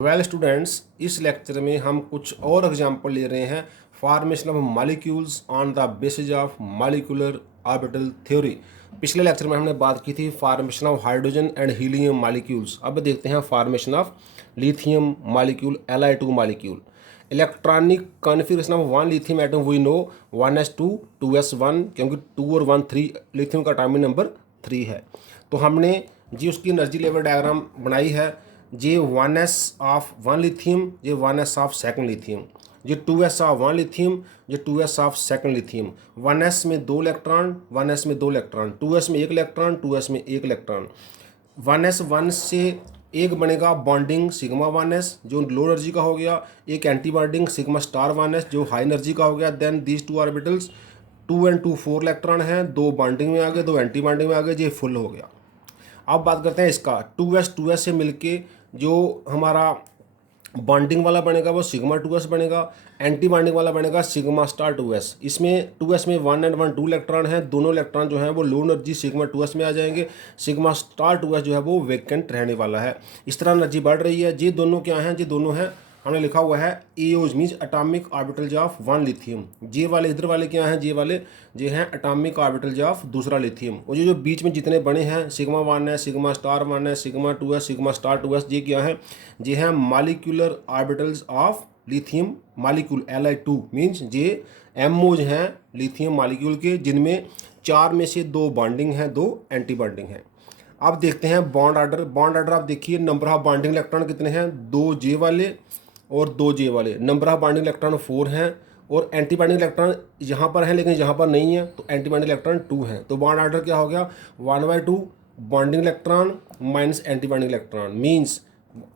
Well students, इस lecture में हम कुछ और एग्जांपल ले रहे हैं formation of molecules on the basis of molecular orbital theory. पिछले लेक्चर में हमने बात की थी formation of hydrogen and helium molecules. अब देखते हैं formation of lithium molecule Li2 molecule. Electronic configuration of one lithium atom we know 1s2 2s1, क्योंकि 2 और 1 3 लिथियम का एटॉमिक नंबर 3 है। तो हमने जी उसकी एनर्जी लेवल डायग्राम बनाई है। जे 1s of one lithium, J 1s of second lithium, J 2s of one lithium, J 2s of second lithium. 1s में 2 इलेक्ट्रॉन, 1s में 2 इलेक्ट्रॉन, 2s में 1 इलेक्ट्रॉन, 2s में 1 इलेक्ट्रॉन। 1s 1 से एक बनेगा bonding sigma 1s जो low energy का हो गया, एक anti bonding sigma star 1s जो हाई एनर्जी का हो गया। Then these two orbitals 2 and 2 4 electron हैं, 2 बॉन्डिंग में आ गए, 2 एंटी बॉन्डिंग में आ गए, ये फुल हो गया। अब बात करते हैं इसका 2s से मिलके जो हमारा बॉन्डिंग वाला बनेगा वो सिग्मा 2s बनेगा, एंटी बॉन्डिंग वाला बनेगा सिग्मा स्टार 2s। इसमें 2s में 1 and 1 2 इलेक्ट्रॉन हैं, दोनों इलेक्ट्रॉन जो हैं वो लो एनर्जी सिग्मा 2s में आ जाएंगे। सिग्मा स्टार 2s जो है वो वेकेंट रहने वाला है। इस तरह एनर्जी बढ़ रही है। ये दोनों क्या हैं? ये दोनों हैं, हमने लिखा हुआ है AOs means atomic orbitals of one lithium. जे वाले इधर वाले क्या हैं? जे वाले जे हैं एटॉमिक ऑर्बिटल्स ऑफ दूसरा लिथियम। और जो बीच में जितने बने हैं सिग्मा 1 है, सिग्मा स्टार 1 है, सिग्मा 2 है, सिग्मा स्टार 2 है, ये क्या है? ये हैं molecular orbitals of lithium molecule Li2 means ये एमओज हैं लिथियम मॉलिक्यूल के, जिनमें 4 में से 2 बॉन्डिंग हैं, 2 एंटी बॉन्डिंग हैं। अब देखते हैं बॉन्ड ऑर्डर। बॉन्ड ऑर्डर आप देखिए, नंबर ऑफ बॉन्डिंग इलेक्ट्रॉन कितने हैं? 2 जे वाले और 2 जे वाले। नंबर ऑफ बॉन्डिंग इलेक्ट्रॉन 4 हैं और एंटी बॉन्डिंग इलेक्ट्रॉन यहाँ पर है लेकिन यहाँ पर नहीं है, तो एंटी बॉन्डिंग इलेक्ट्रॉन 2 हैं। तो बॉन्ड ऑर्डर क्या हो गया? 1/2 bonding electron minus anti bonding electron means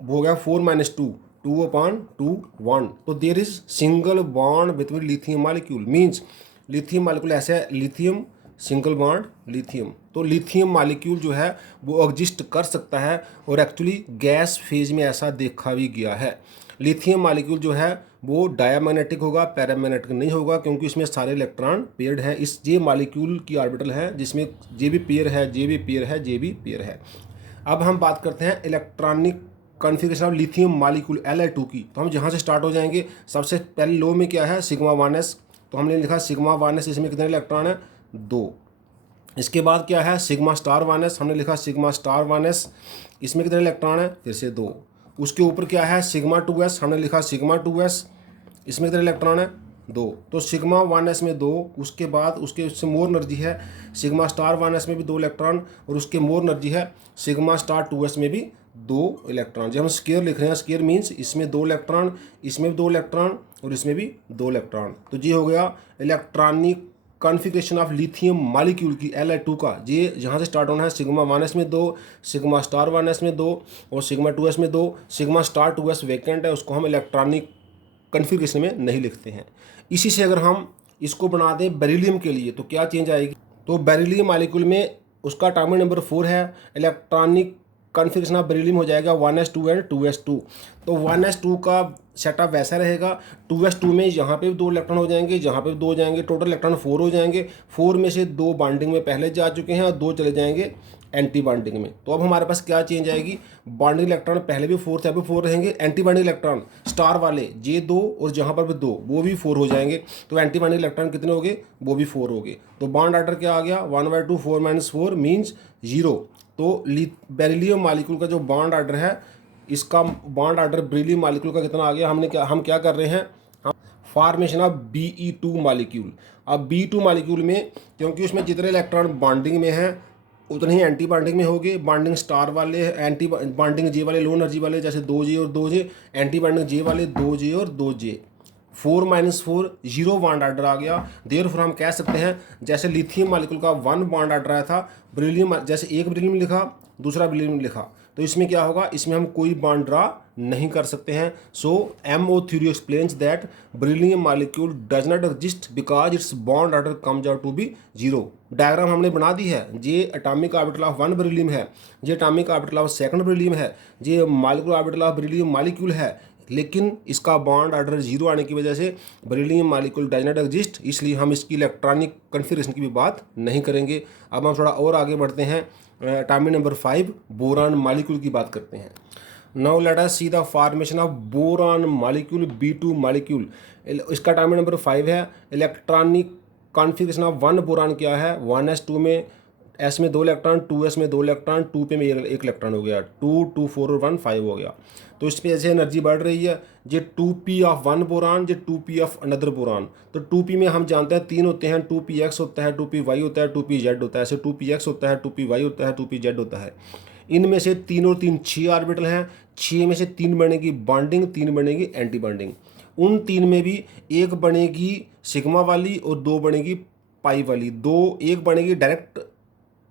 हो गया 4 - 2 2/2 1। तो there is single bond between lithium molecule means lithium molecule ऐसे है, लिथियम सिंगल बॉन्ड लिथियम। तो लिथियम मॉलिक्यूल जो है वो एग्जिस्ट कर सकता है और एक्चुअली गैस फेज में ऐसा देखा भी गया है। लिथियम मॉलिक्यूल जो है वो डायमैग्नेटिक होगा, पैरामैग्नेटिक नहीं होगा, क्योंकि इसमें सारे इलेक्ट्रॉन पेयर्ड हैं। इस जे मॉलिक्यूल की ऑर्बिटल है जिसमें जे भी पेयर है, जे भी पेयर है, जे भी पेयर है। अब हम बात करते हैं electronic configuration of lithium molecule Li2 की। तो हम जहाँ से स्टार्ट हो जाएंगे, सबसे पहले लो में क्या है? Sigma 1s। तो हमने लिखा सिग्मा 1s, इसमें कितने इलेक्ट्रॉन है? 2। इसके बाद क्या है? सिग्मा स्टार 1s, हमने लिखा सिग्मा स्टार 1s, इसमें कितने इलेक्ट्रॉन है? फिर से 2। उसके ऊपर क्या है? सिग्मा 2s, हमने लिखा सिग्मा 2s, इसमें कितने इलेक्ट्रॉन है? 2। तो सिग्मा 1s में 2, उसके बाद उससे मोर एनर्जी है सिग्मा स्टार 1s में भी 2 इलेक्ट्रॉन, और उसके मोर एनर्जी है सिग्मा स्टार 2s में भी 2 इलेक्ट्रॉन। जब हम स्केयर लिख रहे हैं, स्केयर मीन्स इसमें 2 इलेक्ट्रॉन, इसमें भी 2 इलेक्ट्रॉन और इसमें भी 2 इलेक्ट्रॉन। तो ये हो गया electronic configuration of lithium molecule की Li2 का। ये जहाँ से स्टार्ट होना है सिग्मा 1s में 2, सिग्मा स्टार 1s में 2 और सिग्मा 2s में 2। सिग्मा स्टार 2s वेकेंट है, उसको हम इलेक्ट्रॉनिक कॉन्फ़िगरेशन में नहीं लिखते हैं। इसी से अगर हम इसको बना दें बेरिलियम के लिए तो क्या चेंज आएगी? तो बेरिलियम मॉलिक्यूल में उसका एटॉमिक नंबर 4 है। इलेक्ट्रॉनिक कॉन्फ़िगरेशन ऑफ बेरिलियम हो जाएगा 1s2 एंड 2s2। तो 1s2 का सेटअप वैसा रहेगा। 2s2 में यहाँ पे भी 2 इलेक्ट्रॉन हो जाएंगे, यहाँ पे भी 2 हो जाएंगे, टोटल इलेक्ट्रॉन 4 हो जाएंगे। 4 में से 2 बॉन्डिंग में पहले जा चुके हैं और 2 चले जाएंगे एंटी बॉन्डिंग में। तो अब हमारे पास क्या चेंज आएगी? बॉन्डिंग इलेक्ट्रॉन पहले भी 4 थे, अभी 4 रहेंगे। एंटी बॉन्डिंग इलेक्ट्रॉन स्टार वाले जे 2 और जहाँ पर भी 2 वो भी 4 हो जाएंगे। तो एंटी बॉन्डिंग इलेक्ट्रॉन कितने हो गए? वो भी 4 हो गए। तो बॉन्ड ऑर्डर क्या आ गया? 1/2 4 - 4 मीन्स 0। तो बेरिलियम मॉलिक्यूल का जो बॉन्ड ऑर्डर है, इसका बॉन्ड ऑर्डर बेरिलियम मॉलिक्यूल का कितना आ गया? हम क्या कर रहे हैं? हम फॉर्मेशन ऑफ Be2 मॉलिक्यूल। अब Be2 मॉलिक्यूल में क्योंकि उसमें जितने इलेक्ट्रॉन बॉन्डिंग में हैं उतने ही एंटी बॉन्डिंग में होंगे। बॉन्डिंग स्टार वाले, एंटी बॉन्डिंग जे वाले, लो एनर्जी वाले जैसे 2J और 2J, एंटी बॉन्डिंग जे वाले 2J और 2J। 4 - 4 0 बॉन्ड ऑर्डर आ गया। देयरफॉर हम कह सकते हैं जैसे लिथियम मॉलिक्यूल का 1 बॉन्ड ऑर्डर आया था, बेरिलियम जैसे एक बेरिलियम लिखा, दूसरा बेरिलियम लिखा, तो इसमें क्या होगा? इसमें हम कोई बॉन्ड ड्रा नहीं कर सकते हैं। So MO theory explains that beryllium molecule does not exist because its bond order comes out to be 0। Diagram हमने बना दी है। ये एटॉमिक ऑर्बिटल ऑफ 1 बेरिलियम है, ये एटॉमिक ऑर्बिटल ऑफ 2 बेरिलियम है, ये molecular orbital of beryllium molecule है, लेकिन इसका बॉन्ड ऑर्डर 0 आने की वजह से beryllium molecule does not exist, इसलिए हम इसकी इलेक्ट्रॉनिक कॉन्फ़िगरेशन की भी बात नहीं करेंगे। अब हम थोड़ा और आगे बढ़ते हैं, एटॉमिक नंबर 5 बोरान मॉलिक्यूल की बात करते हैं। Now let us see the formation of boron molecule B2 molecule. इसका टाइम नंबर 5 है। Electronic configuration of one boron क्या है, 1s2 में, s में 2 इलेक्ट्रॉन, 2s में 2 इलेक्ट्रॉन, 2p में एक इलेक्ट्रॉन हो गया, 2 2 4 और 1 5 हो गया। तो इस पर ऐसे एनर्जी बढ़ रही है। ये 2p ऑफ वन बोरान, ये 2p ऑफ अनदर बोरान। तो 2p में हम जानते हैं 3 होते हैं, 2px होता है, 2py होता है, 2pz होता है। ऐसे 2px होता है, 2py होता है, 2pz होता है। इनमें से 3 और 3 6 ऑर्बिटल हैं। 6 में से 3 बनेगी बॉन्डिंग, 3 बनेगी एंटी बॉन्डिंग। उन 3 में भी एक बनेगी सिग्मा वाली और 2 बनेगी पाई वाली। एक बनेगी डायरेक्ट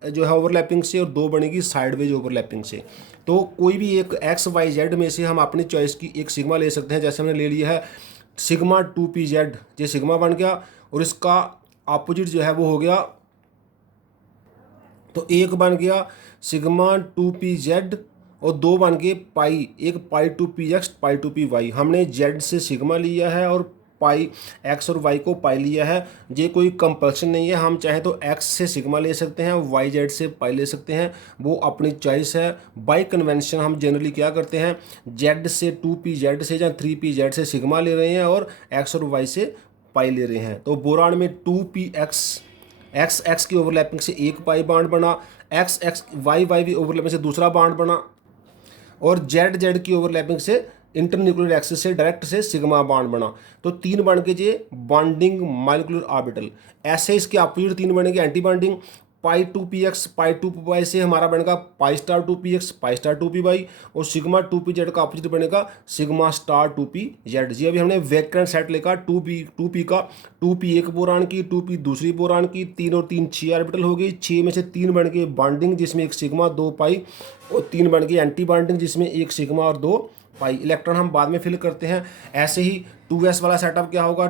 जो है ओवरलैपिंग से और 2 बनेगी साइडवेज ओवरलैपिंग से। तो कोई भी एक XYZ में से हम अपनी चॉइस की एक सिग्मा ले सकते हैं। जैसे हमने ले लिया है सिग्मा 2pz, ये सिग्मा बन गया और इसका अपोजिट जो है वो हो गया, तो एक बन गया सिग्मा 2pz और 2 बन गए पाई, एक पाई 2px पाई 2py। हमने z से सिग्मा लिया है और पाई x और y को पाई लिया है। ये कोई कंपल्सन नहीं है, हम चाहे तो x से सिग्मा ले सकते हैं, yz से पाई ले सकते हैं, वो अपनी चॉइस है। बाय कन्वेंशन हम जनरली क्या करते हैं, z से 2pz से या 3pz से सिग्मा ले रहे हैं और x और y से पाई ले रहे हैं। तो बोरान में 2px x की ओवरलैपिंग से एक पाई बॉन्ड बना, x y की ओवरलैपिंग से दूसरा बॉन्ड बना और z की ओवरलैपिंग से इंटरन्यूक्लियर एक्सिस से डायरेक्ट से सिग्मा बॉन्ड बना। तो 3 बन के जे बॉन्डिंग मॉलिक्यूलर ऑर्बिटल। ऐसे इसके अपोजिट 3 बनेंगे एंटी बॉन्डिंग। पाई 2px पाई 2py से हमारा बनेगा pi star 2px pi star 2py और सिग्मा 2pz का अपोजिट बनेगा सिग्मा स्टार 2pz। जी अभी हमने वैकेंट सेट लेकर 2p का 2p एक बोरान की, 2p दूसरी बोरान की, 3 और 3 6 ऑर्बिटल हो गई। 6 में से 3 बन गए बॉन्डिंग जिसमें एक सिग्मा 2 पाई और 3 बन गए एंटी बॉन्डिंग जिसमें एक सिग्मा और 2 पाई। इलेक्ट्रॉन हम बाद में फिल करते हैं। ऐसे ही 2s वाला सेटअप क्या होगा,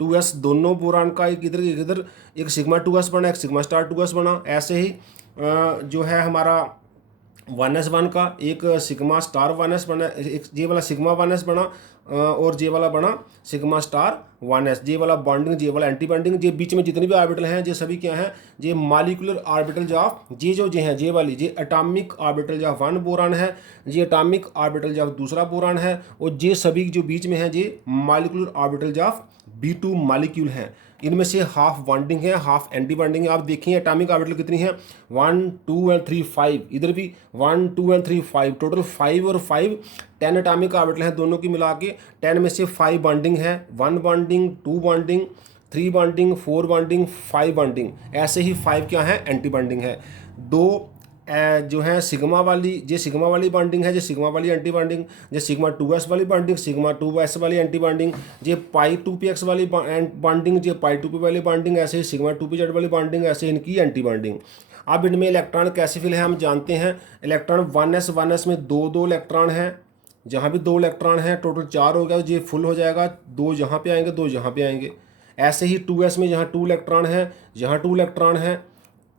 2s दोनों बोरान का एक इधर एक सिग्मा 2s बना, एक सिग्मा स्टार 2s बना। ऐसे ही जो है हमारा 1s1 का एक सिग्मा स्टार 1s बना, एक जे वाला सिग्मा 1s बना और जे वाला बना सिग्मा स्टार 1s। जे वाला बॉन्डिंग, जे वाला एंटी बॉन्डिंग। जे बीच में जितने भी ऑर्बिटल हैं ये सभी क्या हैं, ये मॉलिक्यूलर ऑर्बिटल ऑफ जे हैं, जे वाली जे atomic orbital of one boron है, ये एटॉमिक ऑर्बिटल ऑफ दूसरा बोरान है और ये सभी जो बीच में हैं ये molecular orbital of B2 molecule हैं। इनमें से हाफ बॉन्डिंग है, हाफ एंटी बॉन्डिंग है। आप देखिए एटॉमिक ऑर्बिटल कितनी है, 1 2 और 3 5। इधर भी 1 2 और 3 5, टोटल 5 और 5 10 एटॉमिक ऑर्बिटल हैं दोनों की मिला के। 10 में से 5 बॉन्डिंग है, 1 bonding 2 bonding 3 bonding 4 bonding 5 bonding. ऐसे ही 5 क्या है, एंटी बॉन्डिंग है। 2 जो है सिग्मा वाली, ये सिग्मा वाली बॉन्डिंग है, ये सिग्मा वाली एंटी बॉन्डिंग, ये सिग्मा 2s वाली बॉन्डिंग, सिग्मा 2s वाली एंटी बॉन्डिंग, ये पाई 2px वाली बॉन्डिंग, ये पाई 2p वाली बॉन्डिंग, ऐसे ही सिग्मा 2pz वाली बॉन्डिंग, ऐसे इनकी एंटी बॉन्डिंग। अब इनमें इलेक्ट्रॉन कैसे फिल है हम जानते हैं। इलेक्ट्रॉन 1s में 2 इलेक्ट्रॉन हैं, जहाँ भी 2 इलेक्ट्रॉन हैं, टोटल 4 हो गया, ये फुल हो जाएगा, 2 यहाँ पे आएंगे, 2 यहाँ पे आएंगे। ऐसे ही 2s में जहाँ 2 इलेक्ट्रॉन है, यहाँ 2 इलेक्ट्रॉन है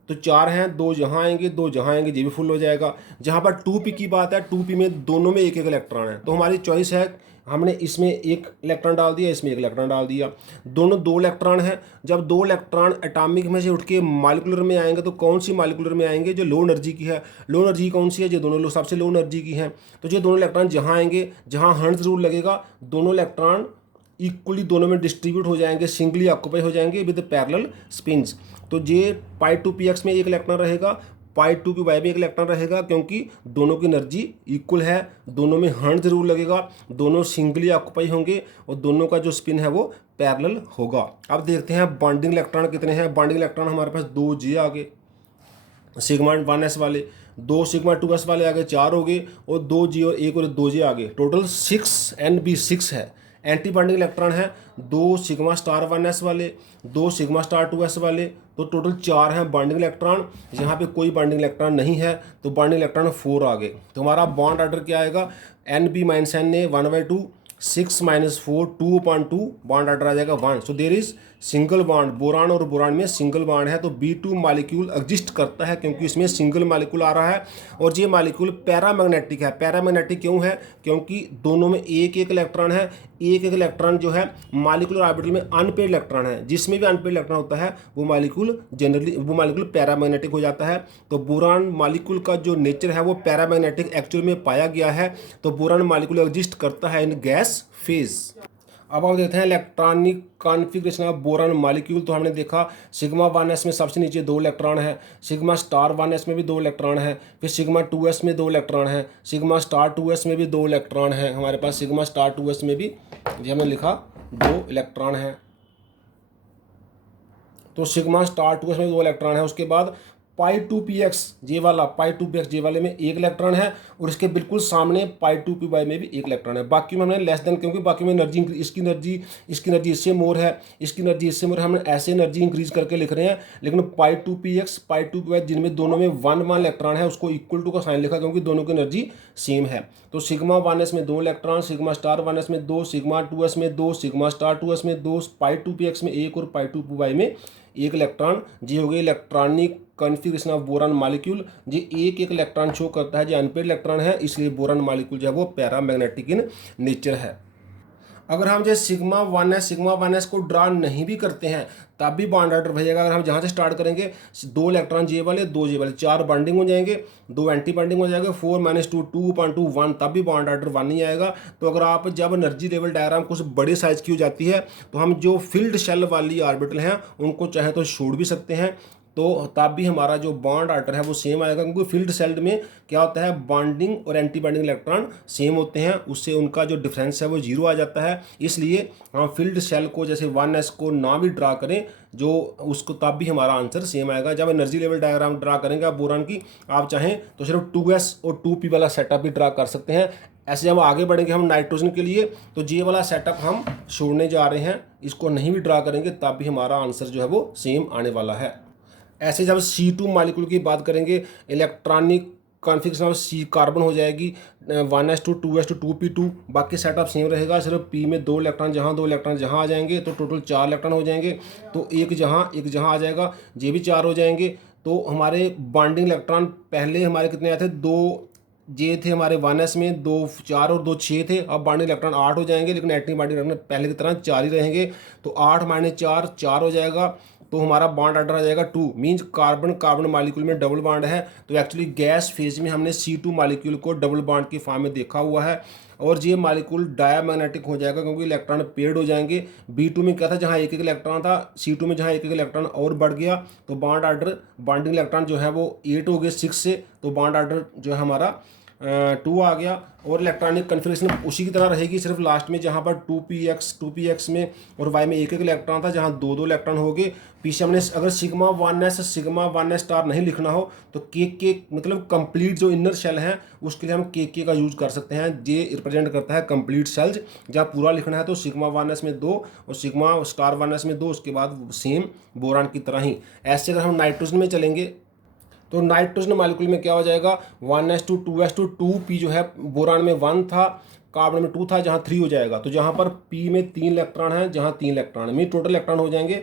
तो 4 हैं, 2 यहाँ आएंगे, 2 जहाँ आएंगे, ये भी फुल हो जाएगा। जहाँ पर 2p की बात है, 2p में दोनों में एक इलेक्ट्रॉन है, तो हमारी चॉइस है, हमने इसमें एक इलेक्ट्रॉन डाल दिया, इसमें एक इलेक्ट्रॉन डाल दिया, दोनों 2 इलेक्ट्रॉन हैं। जब 2 इलेक्ट्रॉन एटॉमिक में से उठ के मॉलिक्यूलर में आएंगे तो कौन सी मॉलिक्यूलर में आएंगे, जो लो एनर्जी की है। लो एनर्जी कौन सी है, ये दोनों सबसे लो एनर्जी की है। तो ये दोनों इलेक्ट्रॉन जहाँ आएंगे, जहाँ हर्ट्ज रूल लगेगा, दोनों इलेक्ट्रॉन इक्वली दोनों में डिस्ट्रीब्यूट हो जाएंगे, सिंगली ऑक्यूपाई हो जाएंगे विद पैरेलल स्पिन्स। तो ये पाई 2px में एक इलेक्ट्रॉन रहेगा, पाई 2py में एक इलेक्ट्रॉन रहेगा, क्योंकि दोनों की एनर्जी इक्वल है, दोनों में हर्ट्ज रूल लगेगा, दोनों सिंगली ऑक्यूपाई होंगे और दोनों का जो स्पिन है वो पैरेलल होगा। अब देखते हैं बॉन्डिंग इलेक्ट्रॉन कितने हैं। बॉन्डिंग इलेक्ट्रॉन हमारे पास 2 जे आ गए, सिग्मा 1s वाले, 2 सिग्मा 2s वाले आ गए, 4 हो गए, और 2 जे और 1 और 2 जे आ गए, टोटल 6 NB 6 है। एंटी बॉन्डिंग इलेक्ट्रॉन है 2 सिग्मा स्टार 1s वाले, 2 सिग्मा स्टार 2s वाले, तो टोटल 4 हैं बॉन्डिंग इलेक्ट्रॉन। यहाँ पे कोई बॉन्डिंग इलेक्ट्रॉन नहीं है तो बॉन्डिंग इलेक्ट्रॉन 4 आ गए। तो हमारा बॉन्ड ऑर्डर क्या आएगा, NB - NA 1/2, 6 - 4 2/2 बॉन्ड ऑर्डर आ जाएगा 1। So there is single bond, boron और बोरान में सिंगल बॉन्ड है, तो B2 मालिक्यूल एग्जिस्ट करता है क्योंकि इसमें सिंगल मालिक्यूल आ रहा है। और ये मालिक्यूल पैरामैग्नेटिक है। पैरामैग्नेटिक क्यों है? क्योंकि दोनों में एक एक इलेक्ट्रॉन है। एक एक इलेक्ट्रॉन जो है मालिक्यूलर ऑर्बिटल में अनपेड इलेक्ट्रॉन है। जिसमें भी अनपेड इलेक्ट्रॉन होता है वो मालिक्यूल पैरामैग्नेटिक हो जाता है। तो बोरान मालिक्यूल का जो नेचर है वो पैरामैग्नेटिक एक्चुअल में पाया गया है। तो बोरान मालिक्यूल एग्जिस्ट करता है इन गैस फेज। अब आप देखते हैं electronic configuration of boron molecule. तो हमने देखा सिग्मा 1s में सबसे नीचे 2 इलेक्ट्रॉन है, सिग्मा स्टार 1s में भी 2 इलेक्ट्रॉन है, फिर सिग्मा 2s में 2 इलेक्ट्रॉन है, सिग्मा स्टार 2s में भी 2 इलेक्ट्रॉन है। हमारे पास सिग्मा स्टार 2s में भी जो हमने लिखा 2 इलेक्ट्रॉन है। तो सिग्मा स्टार 2s में 2 इलेक्ट्रॉन है। उसके बाद π2px जे वाला, π2px जे वाले में 1 इलेक्ट्रॉन है और इसके बिल्कुल सामने π2py में भी 1 इलेक्ट्रॉन है। बाकी में हमने लेस देन, क्योंकि बाकी में एनर्जी इसकी एनर्जी इससे मोर है, इसकी एनर्जी इससे मोर है, हमने ऐसे एनर्जी इंक्रीज करके लिख रहे हैं। लेकिन π2px π2py जिनमें दोनों में 1 इलेक्ट्रॉन है उसको इक्वल टू का साइन लिखा क्योंकि दोनों की एनर्जी सेम है। तो सिग्मा 1s में 2 इलेक्ट्रॉन, सिग्मा स्टार 1s में 2, सिग्मा 2s में 2, सिग्मा स्टार 2s में 2, π2px में 1 और π2py में 1 इलेक्ट्रॉन। जी हो गई electronic configuration of boron molecule. जी एक एक इलेक्ट्रॉन शो करता है, जो अनपेड इलेक्ट्रॉन है, इसलिए बोरान मालिक्यूल जो है वो पैरामैग्नेटिक इन नेचर है। अगर हम जो सिग्मा 1s को ड्रा नहीं भी करते हैं तब भी बॉन्ड ऑर्डर भरेगा। अगर हम जहाँ से स्टार्ट करेंगे 2 इलेक्ट्रॉन जे वाले, 2 जे वाले, 4 बॉन्डिंग हो जाएंगे, 2 एंटी बॉन्डिंग हो जाएगा, 4 - 2 2/2 1, तब भी बॉन्ड ऑर्डर 1 नहीं आएगा। तो अगर आप जब एनर्जी लेवल डायग्राम कुछ बड़े साइज की हो जाती है तो हम जो फील्ड शेल वाली ऑर्बिटल हैं उनको चाहे तो छोड़ भी सकते हैं, तो तब भी हमारा जो बॉन्ड ऑर्डर है वो सेम आएगा। क्योंकि फील्ड सेल में क्या होता है, बॉन्डिंग और एंटी बॉन्डिंग इलेक्ट्रॉन सेम होते हैं, उससे उनका जो डिफरेंस है वो 0 आ जाता है। इसलिए हम फील्ड सेल को जैसे 1s को ना भी ड्रा करें जो उसको, तब भी हमारा आंसर सेम आएगा। जब एनर्जी लेवल डायग्राम ड्रा करेंगे आप बोरान की, आप चाहें तो सिर्फ 2s और 2p वाला सेटअप भी ड्रा कर सकते हैं। ऐसे जब आगे बढ़ेंगे हम नाइट्रोजन के लिए तो जे वाला सेटअप हम छोड़ने जा रहे हैं, इसको नहीं भी ड्रा करेंगे तब भी हमारा आंसर जो है वो सेम आने वाला है। ऐसे जब C2 मालिक्यूल की बात करेंगे, electronic configuration of C carbon हो जाएगी 1s2 2s2 2p2, बाकी सेटअप सेम रहेगा। सिर्फ P में 2 इलेक्ट्रॉन जहाँ 2 इलेक्ट्रॉन जहाँ आ जाएंगे तो टोटल 4 इलेक्ट्रॉन हो जाएंगे। तो एक जहाँ आ जाएगा, ये भी 4 हो जाएंगे। तो हमारे बॉन्डिंग इलेक्ट्रॉन पहले हमारे कितने आए थे, 2 जे थे हमारे 1s में, 2 4 और 2 6 थे। अब बॉन्डिंग इलेक्ट्रॉन 8 हो जाएंगे, लेकिन एटॉमिक बॉन्डिंग इलेक्ट्रॉन पहले की तरह 4 ही रहेंगे। तो 8 - 4 4 हो जाएगा। तो हमारा बॉन्ड ऑर्डर आ जाएगा 2, मीन्स कार्बन मालिक्यूल में डबल बॉन्ड है। तो एक्चुअली गैस फेज में हमने C2 मालिक्यूल को डबल बॉन्ड की फॉर्म में देखा हुआ है। और ये मालिक्यूल डायमैग्नेटिक हो जाएगा क्योंकि इलेक्ट्रॉन पेयर्ड हो जाएंगे। B2 में क्या था, जहाँ एक एक इलेक्ट्रॉन था, C2 में जहाँ एक एक इलेक्ट्रॉन और बढ़ गया तो बॉन्डिंग इलेक्ट्रॉन जो है वो 8 हो गए 6 से। तो बॉन्ड ऑर्डर जो है हमारा 2 आ गया। और इलेक्ट्रॉनिक कन्फिग्रेशन उसी की तरह रहेगी, सिर्फ लास्ट में जहाँ पर 2px में और y में एक एक इलेक्ट्रॉन था, जहाँ 2 इलेक्ट्रॉन हो गए। पीछे हमने अगर सिग्मा 1s स्टार नहीं लिखना हो तो के मतलब कंप्लीट जो इनर शेल है उसके लिए हम के का यूज कर सकते हैं। जे रिप्रेजेंट करता है कंप्लीट सेल्स। जहाँ पूरा लिखना है तो सिग्मा 1s में 2 और सिग्मा स्टार 1s में 2, उसके बाद सेम बोरान की तरह ही। ऐसे अगर हम नाइट्रोजन में चलेंगे तो नाइट्रोजन मालिक्यूल में क्या हो जाएगा, 1s2 2s2 2p जो है बोरान में 1 था, कार्बन में 2 था, जहाँ 3 हो जाएगा। तो जहाँ पर p में 3 इलेक्ट्रॉन है, जहाँ 3 इलेक्ट्रॉन है, मीन टोटल इलेक्ट्रॉन हो जाएंगे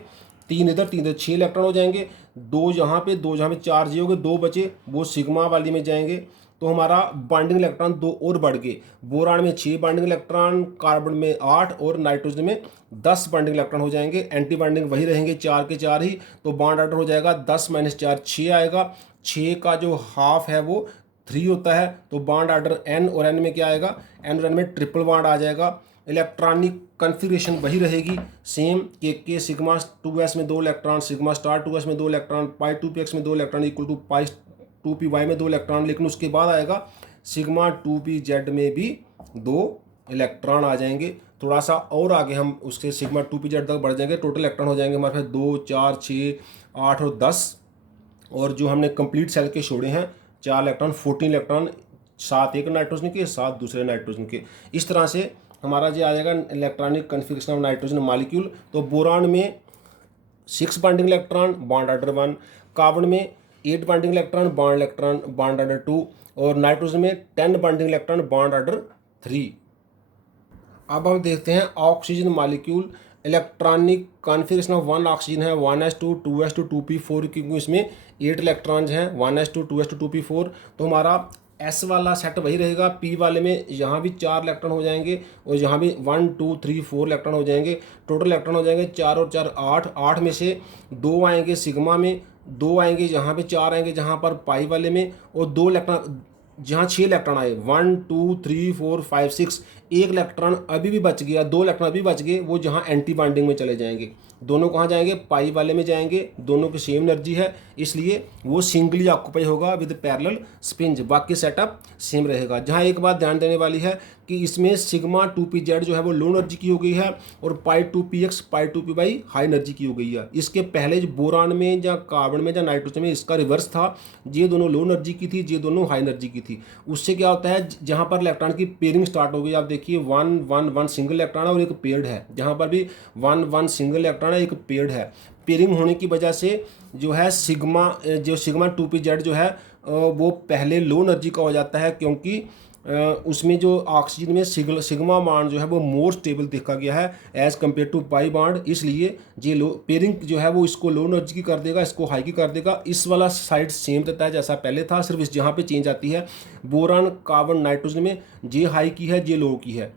3 इधर 3 इधर, 6 इलेक्ट्रॉन हो जाएंगे। 2 जहाँ पे 4 जी हो गए, 2 बचे वो सिग्मा वाली में जाएंगे। तो हमारा बॉन्डिंग इलेक्ट्रॉन 2 और बढ़ गए। बोरान में 6 बॉन्डिंग इलेक्ट्रॉन, कार्बन में 8 और नाइट्रोजन में 10 बॉन्डिंग इलेक्ट्रॉन हो जाएंगे। एंटी बॉन्डिंग वही रहेंगे 4 के 4 ही। तो बॉन्ड ऑर्डर हो जाएगा 10 - 4 6 आएगा। 6 का जो हाफ है वो 3 होता है। तो बॉन्ड ऑर्डर N और N में क्या आएगा, N और N में ट्रिपल बॉन्ड आ जाएगा। इलेक्ट्रॉनिक कन्फिग्रेशन वही रहेगी सेम, के सिग्मा 2s में 2 इलेक्ट्रॉन, सिग्मा स्टार 2s में 2 इलेक्ट्रॉन, π2px में 2 इलेक्ट्रॉन इक्वल टू π2py में 2 इलेक्ट्रॉन। लेकिन उसके बाद आएगा सिग्मा 2pz में भी 2 इलेक्ट्रॉन आ जाएंगे। थोड़ा सा और आगे हम उसके सिग्मा 2pz तक बढ़ जाएंगे, टोटल इलेक्ट्रॉन हो जाएंगे हमारे पास 2 4 6 8 और 10। और जो हमने कंप्लीट सेल के छोड़े हैं 4 इलेक्ट्रॉन, 14 इलेक्ट्रॉन, 7 एक नाइट्रोजन के, 7 दूसरे नाइट्रोजन के। इस तरह से हमारा जो आ जाएगा electronic configuration of nitrogen molecule. तो बोरान में 6 bonding electron, bond order 1, carbon में 8 बॉन्डिंग इलेक्ट्रॉन, बॉन्ड ऑर्डर 2, और नाइट्रोजन में 10 बॉन्डिंग इलेक्ट्रॉन, बॉन्ड ऑर्डर 3। अब हम देखते हैं oxygen molecule electronic configuration of one oxygen है 1s2 2s2 2p4, क्योंकि इसमें 8 इलेक्ट्रॉन्स हैं 1s2 2s2 2p4। तो हमारा एस वाला सेट वही रहेगा, पी वाले में यहाँ भी 4 इलेक्ट्रॉन हो जाएंगे और यहाँ भी 1 2 3 4 इलेक्ट्रॉन हो जाएंगे। टोटल इलेक्ट्रॉन हो जाएंगे 4 और 4 8, 8 में से 2 आएंगे सिग्मा में, 2 आएंगे यहाँ पे, 4 आएंगे जहाँ पर पाई वाले में, और 2 इलेक्ट्रॉन जहाँ 6 इलेक्ट्रॉन आए 1 2 3 4 5 6, एक इलेक्ट्रॉन अभी भी बच गया, 2 इलेक्ट्रॉन अभी बच गए, वो जहाँ एंटी बॉन्डिंग में चले जाएंगे। दोनों कहाँ जाएंगे? पाई वाले में जाएंगे। दोनों की सेम एनर्जी है इसलिए वो सिंगली ऑक्यूपाई होगा विद पैरेलल स्पिंज, बाकी सेटअप सेम रहेगा। जहाँ एक बात ध्यान देने वाली है कि इसमें सिग्मा 2pz जो है वो लो एनर्जी की हो गई है और पाई 2px पाई 2py हाई एनर्जी की हो गई है। इसके पहले जो बोरान में या कार्बन में या नाइट्रोजन में इसका रिवर्स था, ये दोनों लो एनर्जी की थी, ये दोनों हाई एनर्जी की थी। उससे क्या होता है, जहाँ पर इलेक्ट्रॉन की पेयरिंग स्टार्ट हो गई, आप देखिए 1 1 1 सिंगल इलेक्ट्रॉन है और एक पेयर्ड है, जहाँ पर भी 1 1 सिंगल इलेक्ट्रॉन है, एक पेयर्ड है। पेयरिंग होने की वजह से जो है सिग्मा 2pz जो है वो पहले लो एनर्जी का हो जाता है, क्योंकि उसमें जो ऑक्सीजन में सिग्मा बॉन्ड जो है वो मोर स्टेबल देखा गया है as compare to pi bond. इसलिए ये लो पेयरिंग जो है वो इसको लो एनर्जी की कर देगा, इसको हाई की कर देगा। इस वाला साइड सेम रहता है जैसा पहले था, सिर्फ इस जहाँ पे चेंज आती है। बोरान कार्बन नाइट्रोजन में जे हाई की है, जे लो की है,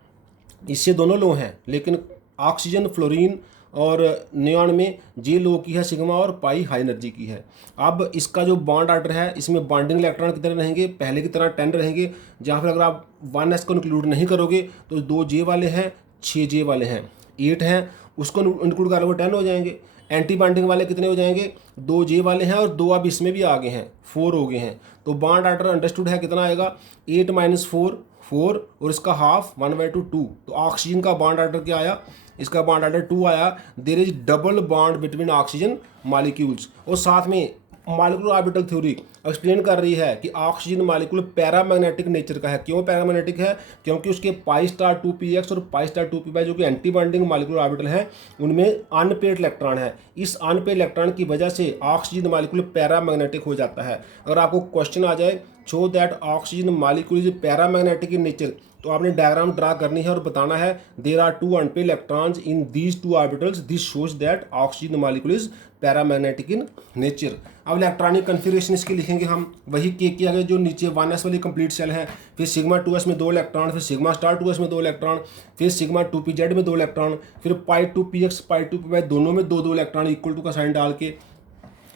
इससे दोनों लो हैं। लेकिन ऑक्सीजन फ्लोरीन और नियॉन में जे लो की है सिग्मा और पाई हाई एनर्जी की है। अब इसका जो बॉन्ड ऑर्डर है, इसमें बॉन्डिंग इलेक्ट्रॉन की तरह रहेंगे, पहले की तरह 10 रहेंगे। जहाँ पर अगर आप 1s को इंक्लूड नहीं करोगे तो 2 जे वाले हैं, 6 जे वाले हैं, 8 हैं, उसको इंक्लूड करोगे 10 हो जाएंगे। एंटी बॉन्डिंग वाले कितने हो जाएंगे? 2 जे वाले हैं और 2 अब इसमें भी आ गए हैं, 4 हो गए हैं। तो बॉन्ड ऑर्डर अंडरस्टूड है, कितना आएगा? 8 - 4 4 और इसका हाफ 1/2 2। तो ऑक्सीजन का बॉन्ड ऑर्डर क्या आया? इसका बॉन्ड ऑर्डर 2 आया। There is double bond between oxygen molecules. और साथ में मॉलिक्यूलर ऑर्बिटल थ्योरी एक्सप्लेन कर रही है कि ऑक्सीजन मॉलिक्यूल पैरामैग्नेटिक नेचर का है। क्यों पैरामैग्नेटिक है? क्योंकि उसके पाई स्टार 2px और पाई स्टार 2py जो कि एंटी बॉन्डिंग मॉलिक्यूलर ऑर्बिटल है, उनमें अनपेयर्ड इलेक्ट्रॉन है। इस अनपेयर्ड इलेक्ट्रॉन की वजह से ऑक्सीजन मॉलिक्यूल पैरामैग्नेटिक हो जाता है। अगर आपको क्वेश्चन आ जाए show that oxygen molecule is paramagnetic in nature, तो आपने डायग्राम ड्रा करनी है और बताना है there are 2 unpaired electrons in these 2 orbitals, this shows that oxygen molecule is paramagnetic in nature. अब इलेक्ट्रॉनिक कन्फिगरेशन इसके लिखेंगे हम, वही के आगे जो नीचे 1s वाली कंप्लीट सेल है, फिर सिग्मा 2s में 2 इलेक्ट्रॉन, फिर सिग्मा स्टार 2s में 2 इलेक्ट्रॉन, फिर सिग्मा 2pz में 2 इलेक्ट्रॉन, फिर पाई 2px पाई 2py दोनों में 2 2 इलेक्ट्रॉन इक्वल टू का साइन डाल के,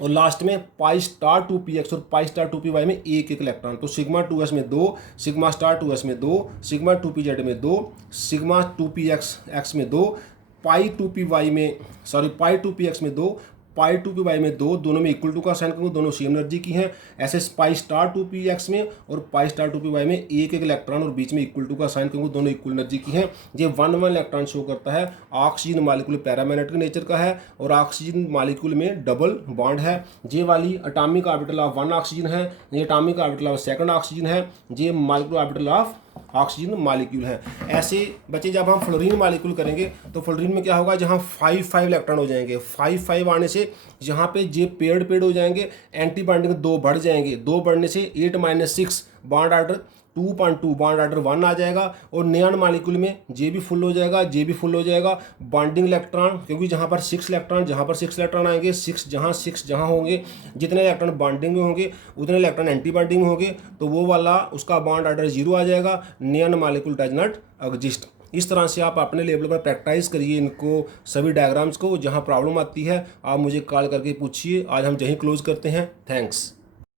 और लास्ट में पाई स्टार 2px और पाई स्टार 2py में एक इलेक्ट्रॉन। तो सिग्मा 2s में 2, सिग्मा स्टार 2s में 2, सिग्मा 2pz में 2, सिग्मा 2px में 2, पाई 2px में 2, पाई 2py में 2, दोनों में इक्वल टू का साइन करूँ, दोनों सेम एनर्जी की हैं। ऐसे पाई स्टार 2px में और पाई स्टार 2py में एक इलेक्ट्रॉन और बीच में इक्वल टू का साइन करूँ, दोनों इक्वल एनर्जी की हैं। ये 1 1 इलेक्ट्रॉन शो करता है। ऑक्सीजन मॉलिक्यूल पैरामैग्नेटिक नेचर का है और ऑक्सीजन मॉलिक्यूल में डबल बॉन्ड है। ये वाली एटॉमिक ऑर्बिटल ऑफ 1 ऑक्सीजन है, ये एटॉमिक ऑर्बिटल ऑफ 2 ऑक्सीजन है, ये molecular orbital of oxygen molecule है। ऐसे बच्चे जब हम फ्लोरीन मॉलिक्यूल करेंगे तो फ्लोरीन में क्या होगा, जहाँ 5 5 इलेक्ट्रॉन हो जाएंगे, 5 5 आने से यहाँ पे जे पेड हो जाएंगे, एंटी बॉन्डिंग 2 बढ़ जाएंगे, 2 बढ़ने से 8 - 6 बॉन्ड ऑर्डर 2.2 बॉन्ड ऑर्डर 1 आ जाएगा। और नियॉन मॉलिक्यूल में जे भी फुल हो जाएगा, जे भी फुल हो जाएगा। बॉन्डिंग इलेक्ट्रॉन, क्योंकि जहाँ पर 6 इलेक्ट्रॉन, जहाँ पर 6 इलेक्ट्रॉन आएंगे, 6 जहाँ होंगे, जितने इलेक्ट्रॉन बॉन्डिंग में होंगे उतने इलेक्ट्रॉन एंटी बॉन्डिंग में होंगे, तो वो वाला उसका बॉन्ड ऑर्डर 0 आ जाएगा। Neon molecule does not exist. इस तरह से आप अपने लेवल पर प्रैक्टिस करिए इनको, सभी डायग्राम्स को। जहाँ प्रॉब्लम आती है आप मुझे कॉल करके पूछिए। आज हम यहीं क्लोज करते हैं। थैंक्स।